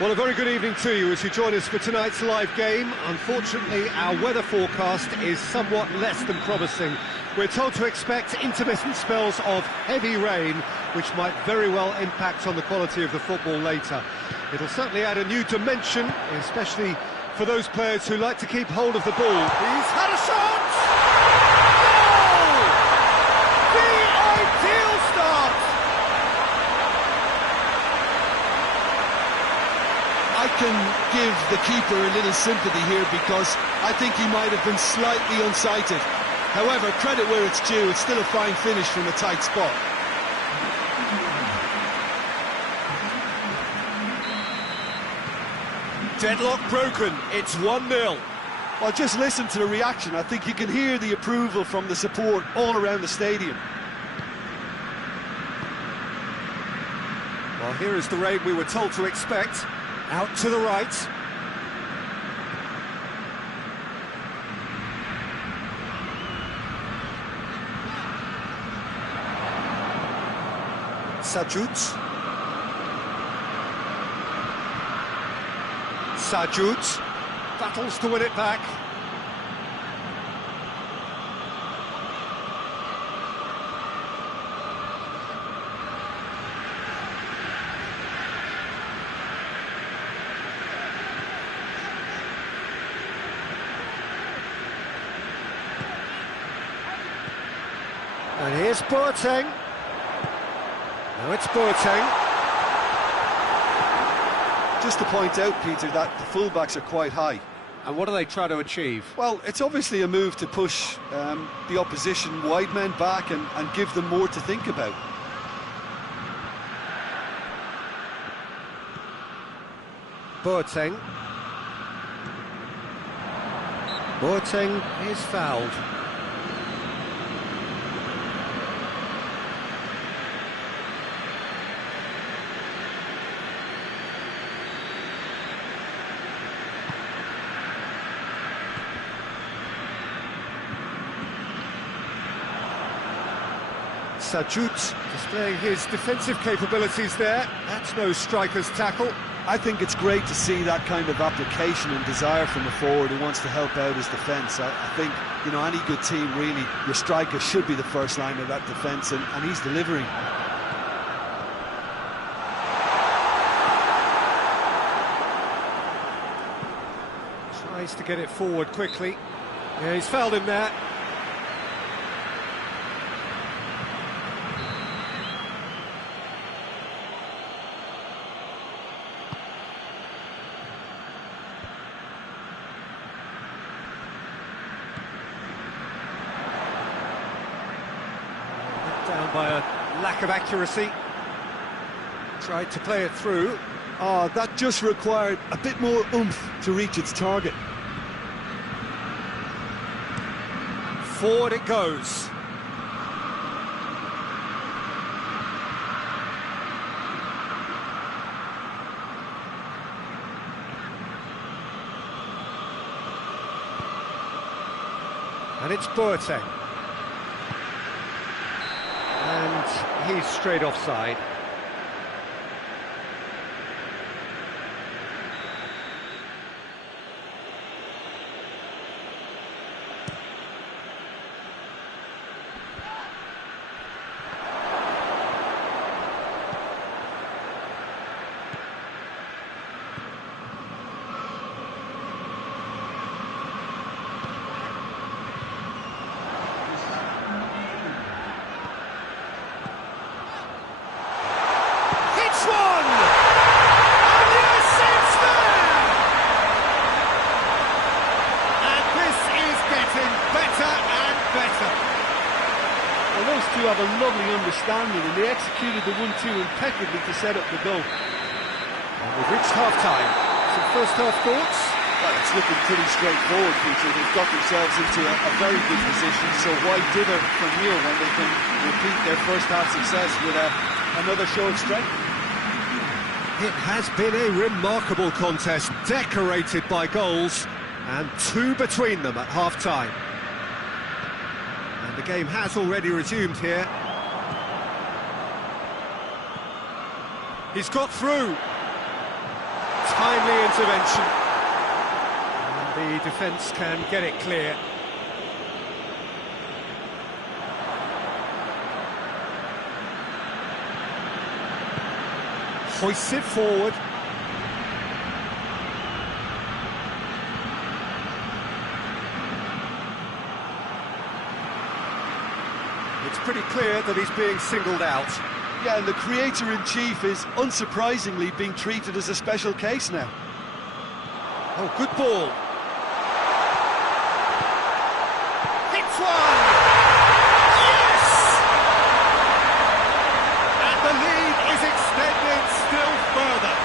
Well, a very good evening to you as you join us for tonight's live game. Unfortunately, our weather forecast is somewhat less than promising. We're told to expect intermittent spells of heavy rain, which might very well impact on the quality of the football later. It'll certainly add a new dimension, especially for those players who like to keep hold of the ball. He's had a shot! Goal! The ideal start! I can give the keeper a little sympathy here because I think he might have been slightly unsighted. However, credit where it's due, it's still a fine finish from a tight spot. Deadlock broken, it's 1-0. Well, just listen to the reaction. I think you can hear the approval from the support all around the stadium. Well, here is the rain we were told to expect. Out to the right. Sajut. Sajut battles to win it back. And here's Boateng. Now it's Boateng. Just to point out, Peter, that the fullbacks are quite high. And what do they try to achieve? Well, it's obviously a move to push the opposition wide men back and give them more to think about. Boateng. Boateng is fouled. Sajut displaying his defensive capabilities there. That's no striker's tackle. I think it's great to see that kind of application and desire from a forward who wants to help out his defence. I think, you know, any good team, really, your striker should be the first line of that defence, and he's delivering. Tries to get it forward quickly. Yeah, he's fouled him there. Down by a lack of accuracy. Tried to play it through. Oh, that just required a bit more oomph to reach its target. Forward it goes. And it's Boateng. And he's straight offside. Well, those two have a lovely understanding, and they executed the 1-2 impeccably to set up the goal. And we've reached half-time. Some first-half thoughts? Well, it's looking pretty straightforward, Peter. They've got themselves into a very good position, so why dither from here when they can repeat their first-half success with another show of strength? It has been a remarkable contest, decorated by goals, and two between them at half-time. And the game has already resumed here. He's got through. timely intervention. And the defence can get it clear. Hoists it forward. It's pretty clear that he's being singled out. Yeah, and the creator-in-chief is unsurprisingly being treated as a special case now. Oh, good ball. Hits one! Yes! And the lead is extended still further.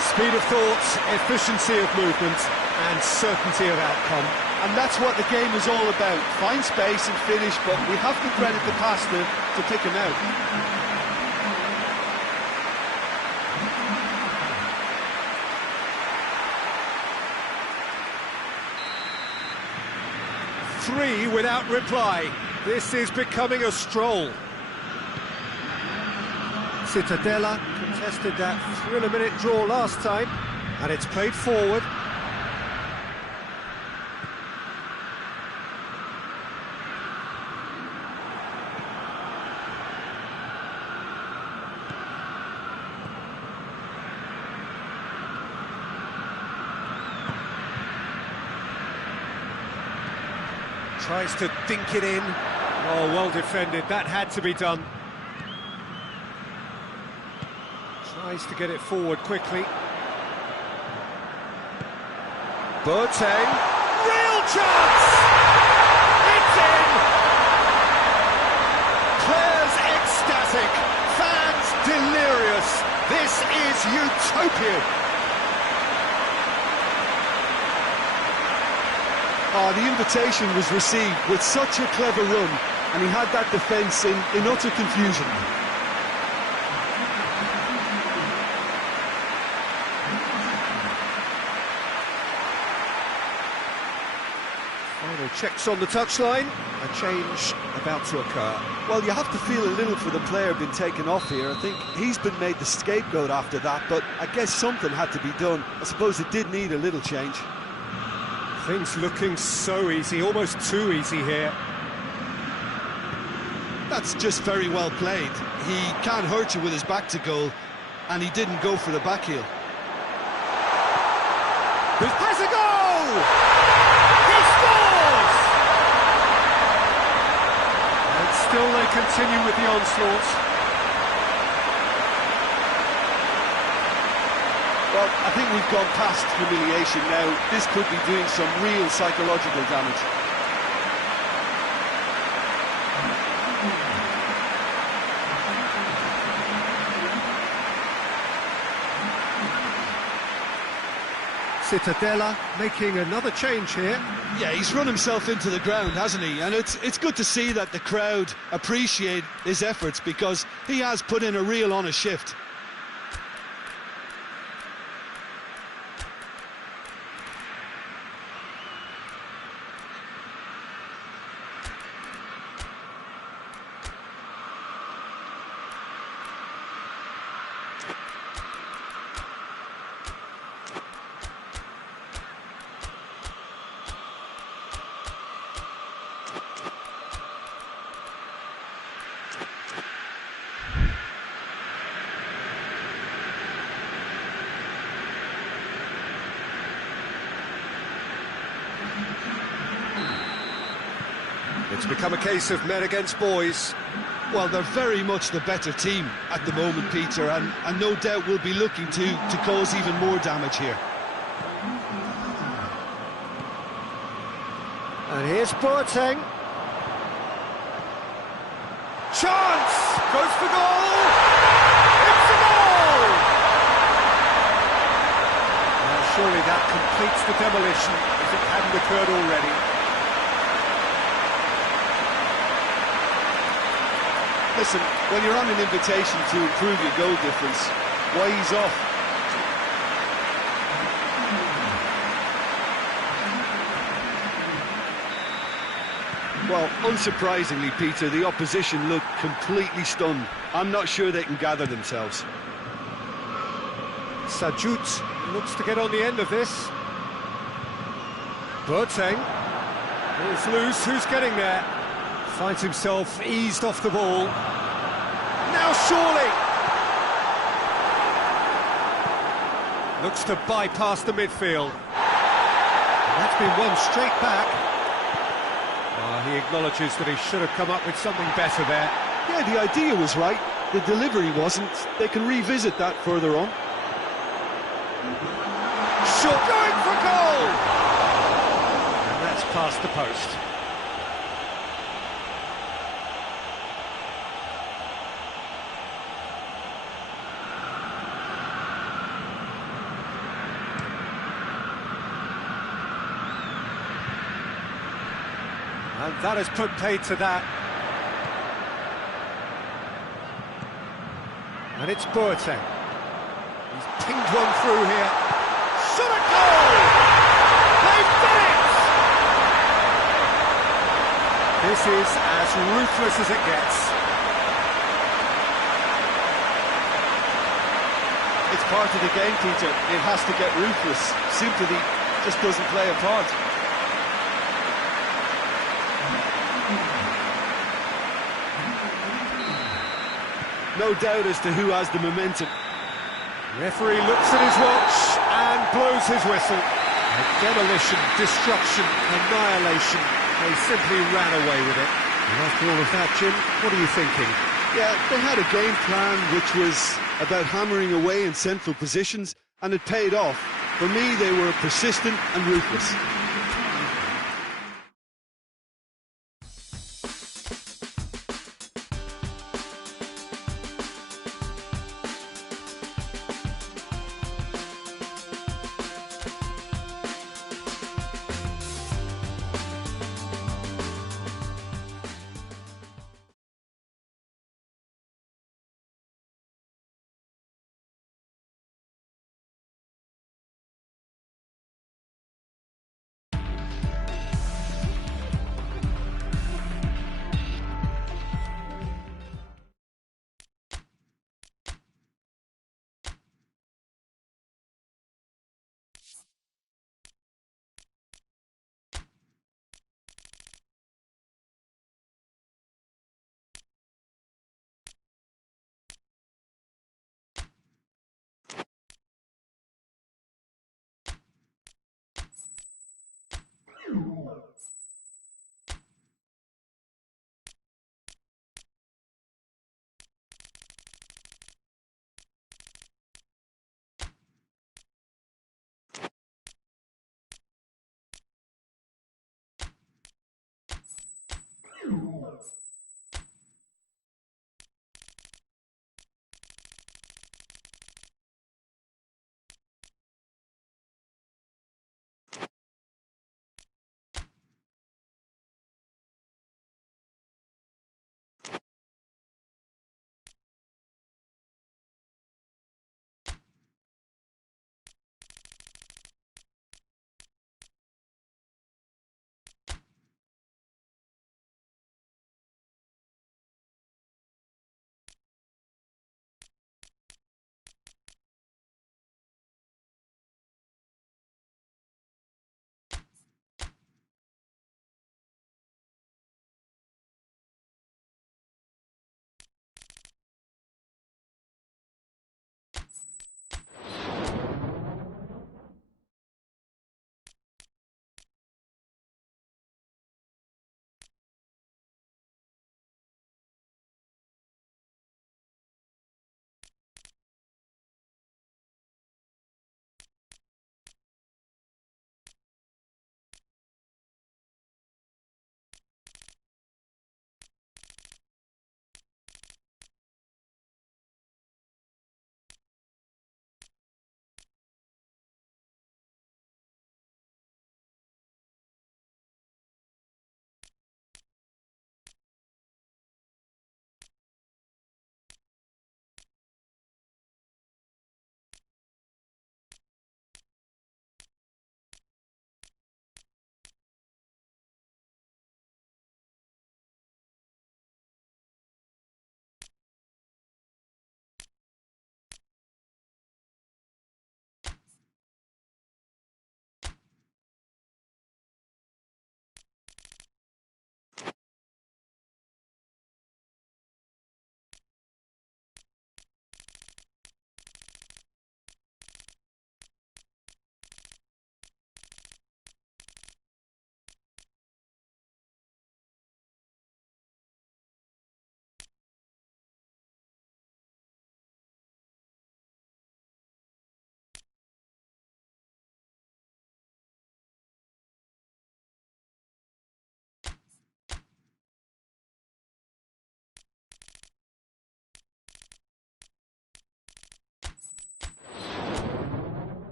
Speed of thought, efficiency of movement, and certainty of outcome. And that's what the game is all about. Find space and finish, but we have to credit the passer to pick him out. Three without reply. This is becoming a stroll. Cittadella contested that thriller-minute draw last time, and it's played forward. Tries to dink it in. Oh, well defended. That had to be done. Tries to get it forward quickly. Boateng. Real chance! It's in! Players ecstatic. Fans delirious. This is utopian. Oh, the invitation was received with such a clever run, and he had that defence in utter confusion. Final checks on the touchline, a change about to occur. Well, you have to feel a little for the player being taken off here. I think he's been made the scapegoat after that, but I guess something had to be done. I suppose it did need a little change. Things looking so easy, almost too easy here. That's just very well played. He can't hurt you with his back to goal, and he didn't go for the back heel. Has a goal! He scores! And still they continue with the onslaught. Well, I think we've gone past humiliation now. This could be doing some real psychological damage. Cittadella making another change here. Yeah, he's run himself into the ground, hasn't he? And it's good to see that the crowd appreciate his efforts, because he has put in a real honest shift. It's become a case of men against boys. Well, they're very much the better team at the moment, Peter, and no doubt will be looking to cause even more damage here. And here's Boateng. Chance! Goes for goal! It's a goal! Now surely that completes the demolition, if it hadn't occurred already. Listen, when you're on an invitation to improve your goal difference, why ease off? Well, unsurprisingly, Peter, the opposition look completely stunned. I'm not sure they can gather themselves. Sajut looks to get on the end of this. Boateng. It's loose, who's getting there? Finds himself eased off the ball. Now surely! Looks to bypass the midfield. And that's been won straight back. He acknowledges that he should have come up with something better there. Yeah, the idea was right. The delivery wasn't. They can revisit that further on. Shot going for goal! And that's past the post. And that has put paid to that. And it's Boateng. He's pinged one through here. Shot a goal! They've done it! This is as ruthless as it gets. It's part of the game, Peter. It has to get ruthless. Sympathy just doesn't play a part. No doubt as to who has the momentum. Referee looks at his watch and blows his whistle. Demolition, destruction, annihilation. They simply ran away with it. And after all of that, Jim, what are you thinking? Yeah, they had a game plan which was about hammering away in central positions, and it paid off. For me, they were persistent and ruthless.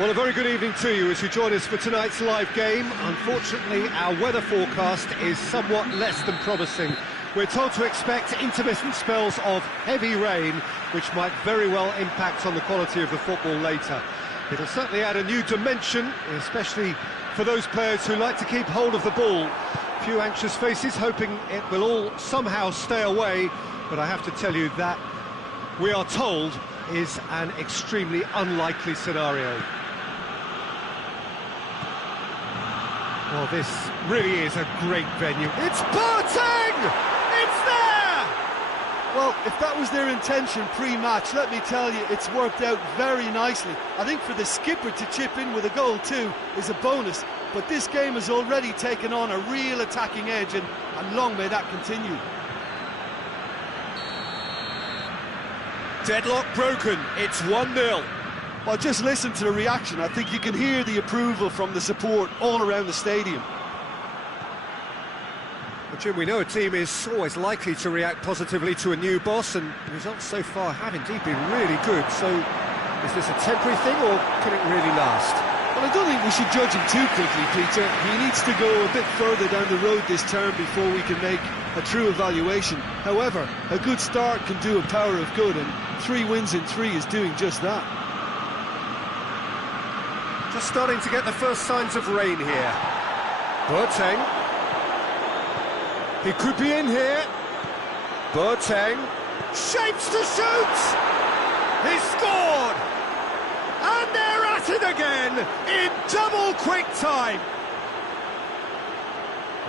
Well, a very good evening to you as you join us for tonight's live game. Unfortunately, our weather forecast is somewhat less than promising. We're told to expect intermittent spells of heavy rain, which might very well impact on the quality of the football later. It'll certainly add a new dimension, especially for those players who like to keep hold of the ball. A few anxious faces hoping it will all somehow stay away, but I have to tell you that we are told is an extremely unlikely scenario. Well, this really is a great venue. It's Boateng! It's there! Well, if that was their intention pre-match, let me tell you, it's worked out very nicely. I think for the skipper to chip in with a goal too is a bonus, but this game has already taken on a real attacking edge, and long may that continue. Deadlock broken, it's 1-0. Well, just listen to the reaction. I think you can hear the approval from the support all around the stadium. Well, Jim, we know a team is always likely to react positively to a new boss, and the results so far have indeed been really good. So, is this a temporary thing, or can it really last? Well, I don't think we should judge him too quickly, Peter. He needs to go a bit further down the road this term before we can make a true evaluation. However, a good start can do a power of good, and 3 wins in 3 is doing just that. Just starting to get the first signs of rain here. Boateng. He could be in here. Boateng. Shapes to shoot! He's scored! And they're at it again in double quick time.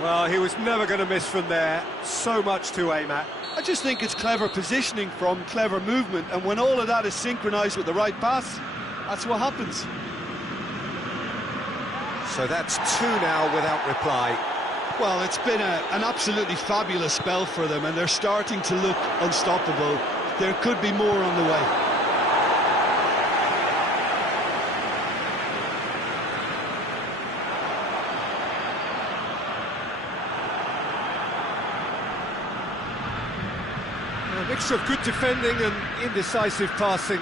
Well, he was never going to miss from there. So much to aim at. I just think it's clever positioning from clever movement, and when all of that is synchronised with the right pass, that's what happens. So that's 2 now without reply. Well, it's been an absolutely fabulous spell for them, and they're starting to look unstoppable. There could be more on the way. A mixture of good defending and indecisive passing.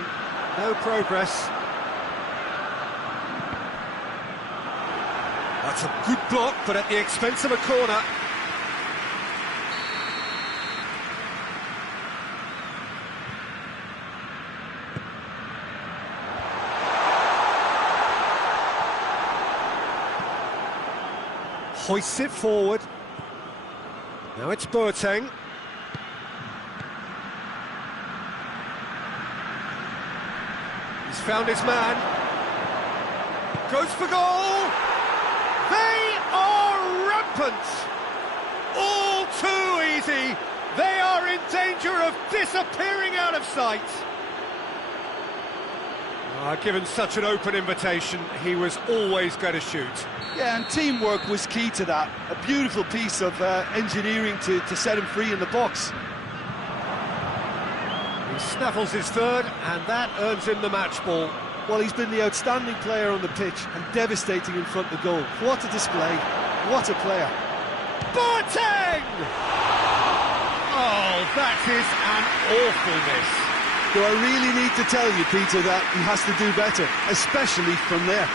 No progress. That's a good block, but at the expense of a corner. Hoists it forward. Now it's Boateng. He's found his man. Goes for goal! They are rampant! All too easy! They are in danger of disappearing out of sight! Given such an open invitation, he was always going to shoot. Yeah, and teamwork was key to that. A beautiful piece of engineering to set him free in the box. He snaffles his third, and that earns him the match ball. Well, he's been the outstanding player on the pitch and devastating in front of the goal. What a display, what a player. Boateng! Oh, that is an awful miss. Do I really need to tell you, Peter, that he has to do better, especially from there?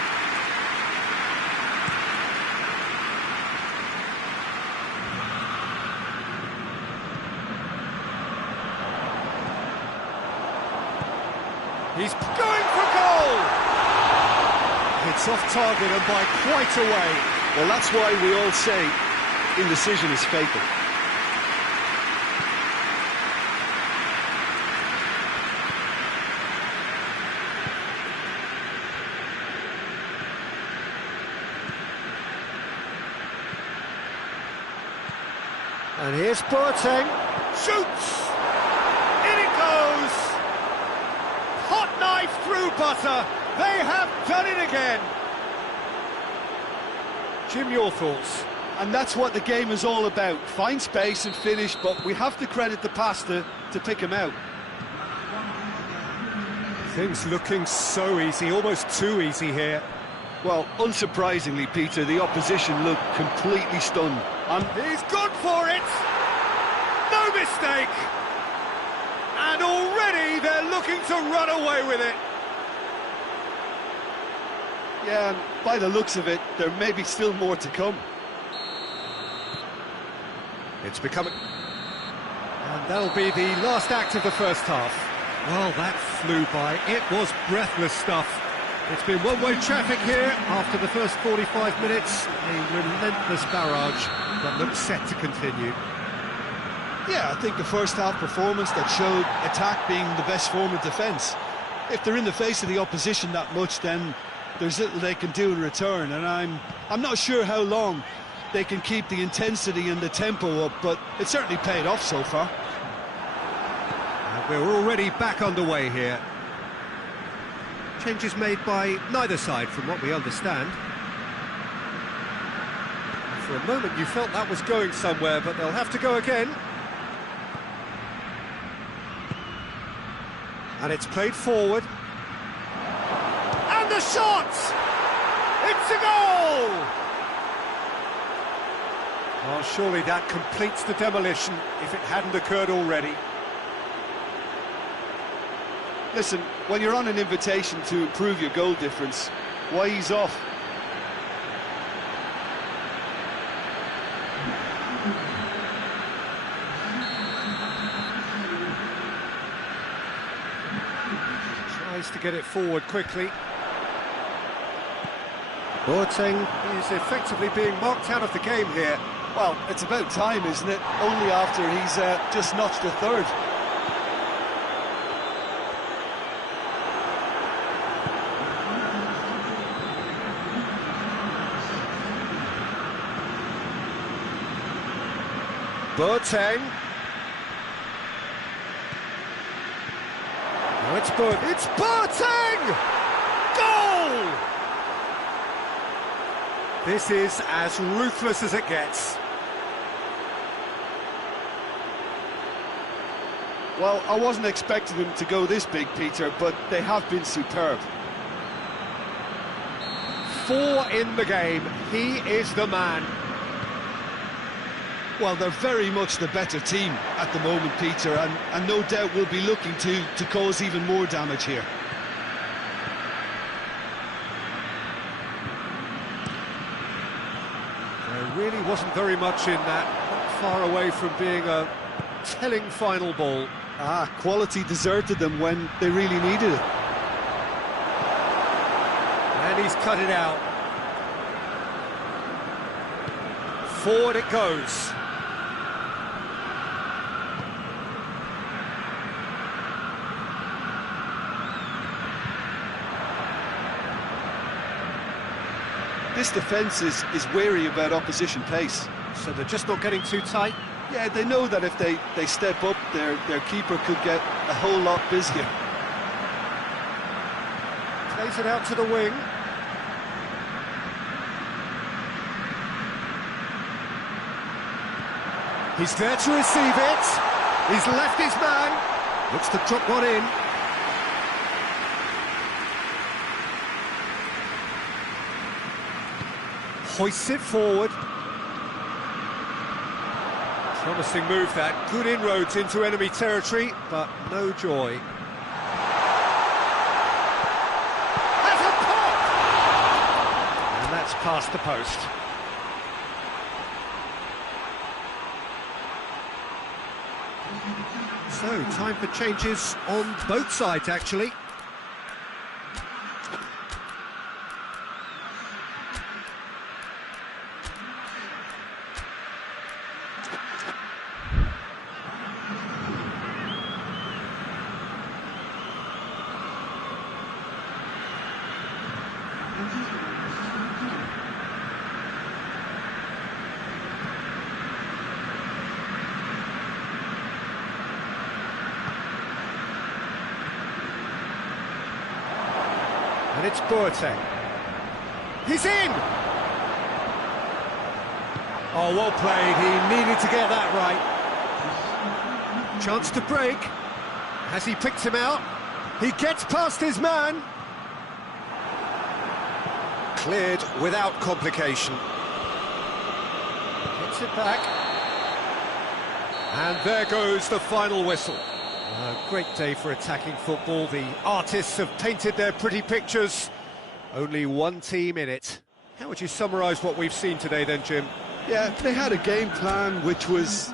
He's going for goal! It's off target and by quite a way. Well, that's why we all say indecision is fatal. And here's Boateng. Shoots! In it goes! Hot knife through butter. They have done it again. Jim, your thoughts? And that's what the game is all about. Find space and finish, but we have to credit the pass to pick him out. Things looking so easy, almost too easy here. Well, unsurprisingly, Peter, the opposition looked completely stunned. He's gone for it! No mistake! And already they're looking to run away with it. Yeah, and by the looks of it, there may be still more to come. It's becoming... And that'll be the last act of the first half. Well, that flew by. It was breathless stuff. It's been one-way traffic here after the first 45 minutes. A relentless barrage that looks set to continue. Yeah, I think the first half performance that showed attack being the best form of defence. If they're in the face of the opposition that much, then there's little they can do in return, and I'm not sure how long they can keep the intensity and the tempo up, but it certainly paid off so far. And we're already back underway here. Changes made by neither side, from what we understand. For a moment you felt that was going somewhere, but they'll have to go again. And it's played forward. And the shot! It's a goal! Well, surely that completes the demolition if it hadn't occurred already. Listen, when you're on an invitation to improve your goal difference, why ease off? Tries to get it forward quickly. Boateng is effectively being marked out of the game here. Well, it's about time, isn't it? Only after he's just notched a third. Boateng. Oh, it's Boateng! Goal! This is as ruthless as it gets. Well, I wasn't expecting them to go this big, Peter, but they have been superb. 4 in the game. He is the man. Well, they're very much the better team at the moment, Peter, and no doubt will be looking to cause even more damage here. There really wasn't very much in that, not far away from being a telling final ball. Quality deserted them when they really needed it. And he's cut it out. Forward it goes. This defence is wary about opposition pace. So they're just not getting too tight? Yeah, they know that if they step up, their keeper could get a whole lot busier. Plays it out to the wing. He's there to receive it. He's left his man. Looks to drop one in. Hoists it forward. Promising move that. Good inroads into enemy territory, but no joy. That's a pop! And that's past the post. So, time for changes on both sides, actually. And it's Boateng. He's in! Oh, well played. He needed to get that right. Chance to break. Has he picked him out? He gets past his man. Cleared without complication. Gets it back. And there goes the final whistle. A great day for attacking football. The artists have painted their pretty pictures, Only one team in it. How would you summarise what we've seen today then, Jim? Yeah, they had a game plan which was